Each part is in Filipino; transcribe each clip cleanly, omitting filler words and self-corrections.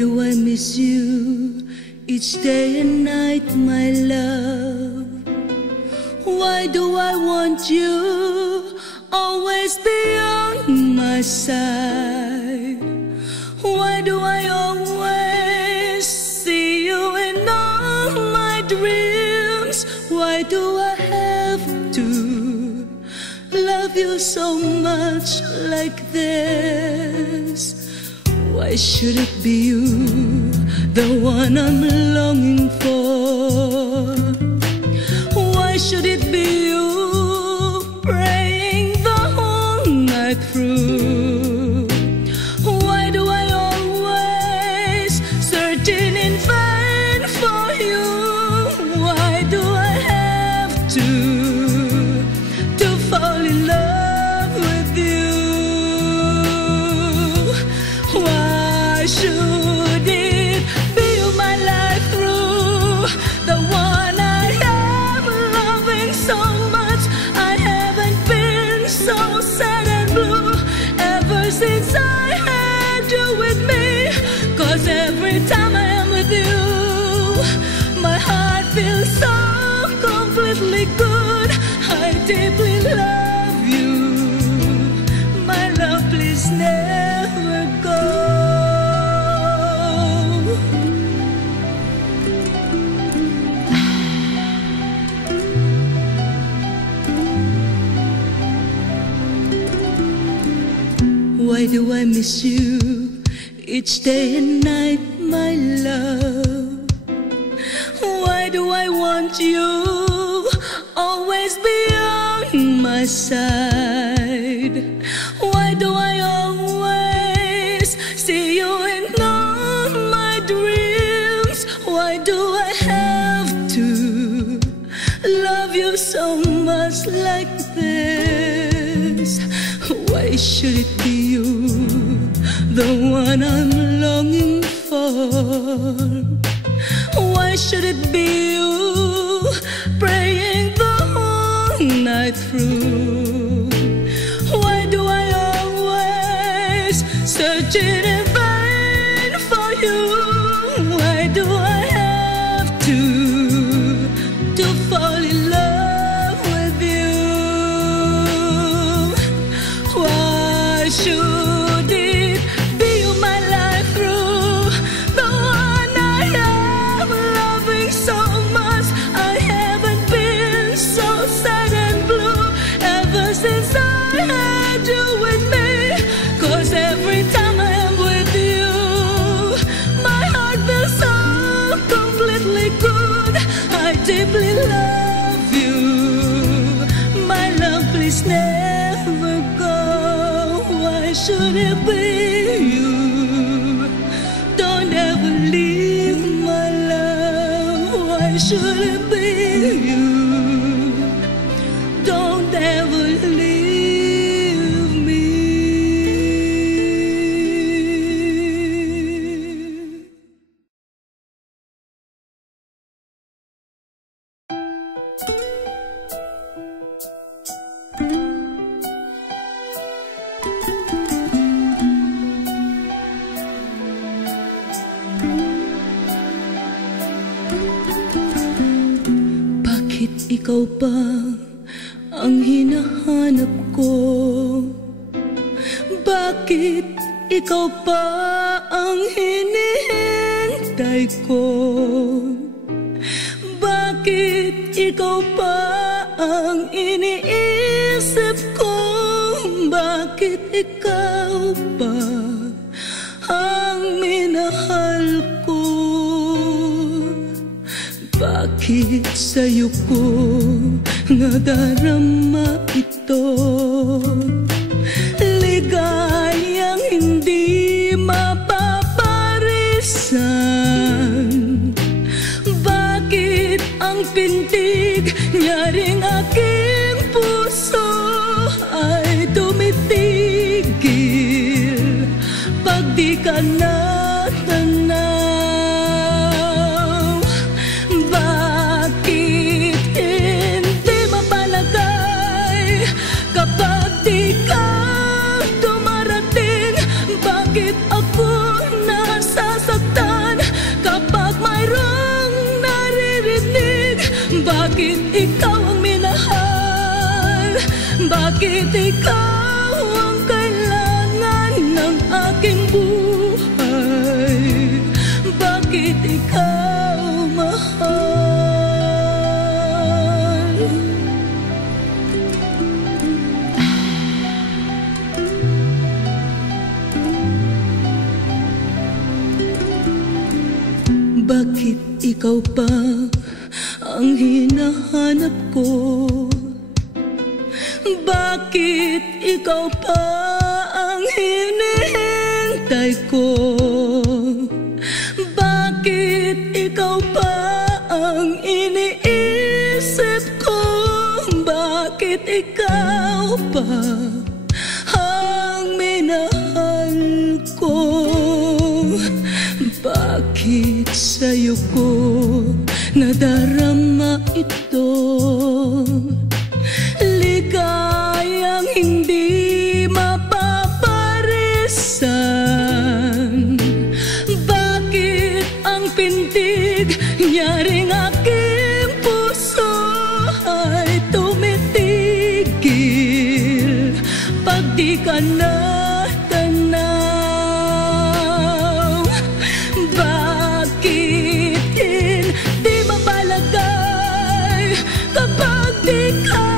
do I miss you each day and night, my love? Why do I want you always be on my side? Why do I always see you in all my dreams? Why do I have to love you so much like this? Why should it be you, the one I'm longing for? Why should it be you, praying the whole night through? Why do I always searching in vain for you? Why do I have to fall in love with you? Why should it be you, my life through? The one I am loving so much. I haven't been so sad and blue ever since I had you with me. 'Cause every time I am with you, my heart feels so completely good. I deeply love you, my love, please never go. Why do I miss you each day and night, my love? Why do I want you always be on my side? Why do I always see you in all my dreams? Why do I have to love you so much like this? Why should it be you, the one I'm longing for? Why should it be you, praying the whole night through? Why do I always searching in vain for you? Why do I have to fall in love with you? Why should it be you, my life through? The one I am loving so much. I haven't been so sad and blue ever since I had you with me. 'Cause every time I am with you, my heart feels so completely good. I deeply love you, my love, please never go. Why should it be you? Don't ever leave, my love. Why should it be you? Don't ever leave me. Bakit ikaw pa ang hinahanap ko? Bakit ikaw pa ang hinihintay ko? Bakit ikaw pa ang iniisip ko? Bakit ikaw pa ang minahal ko? Bakit sa'yo ko nadarama ito? Ligayang hindi mapaparisan. Bakit ang pintig niya ring aking puso ay tumitigil pag di ka natanaw? Bakit hindi mapalagay kapag di ka dumarating? Bakit ako nasasaktan? Bakit ikaw ang kailangan ng aking buhay? Bakit ikaw mahal? Bakit ikaw pa ang hinahanap ko? Bakit ikaw pa ang hinihintay ko? Bakit ikaw pa ang iniisip ko? Bakit ikaw pa ang minahal ko? Bakit sa'yo ko nadarama ito? Ligayang hindi mapaparisan. Bakit ang pintig niya ring aking puso ay tumitigil pag di ka natanaw? Bakit hindi mapalagay kapag di ka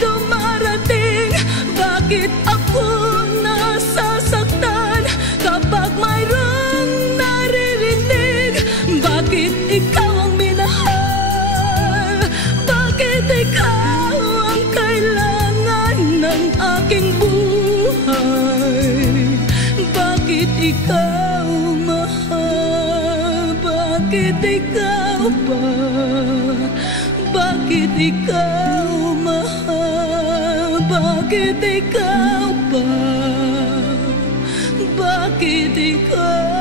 dumarating? Bakit ako nasasaktan kapag mayroong naririnig? Bakit ikaw ang minahal? Bakit ikaw ang kailangan ng aking buhay? Bakit ikaw mahal? Bakit ikaw pa? Bakit ikaw mahal? Bakit ikaw pa? Bakit ikaw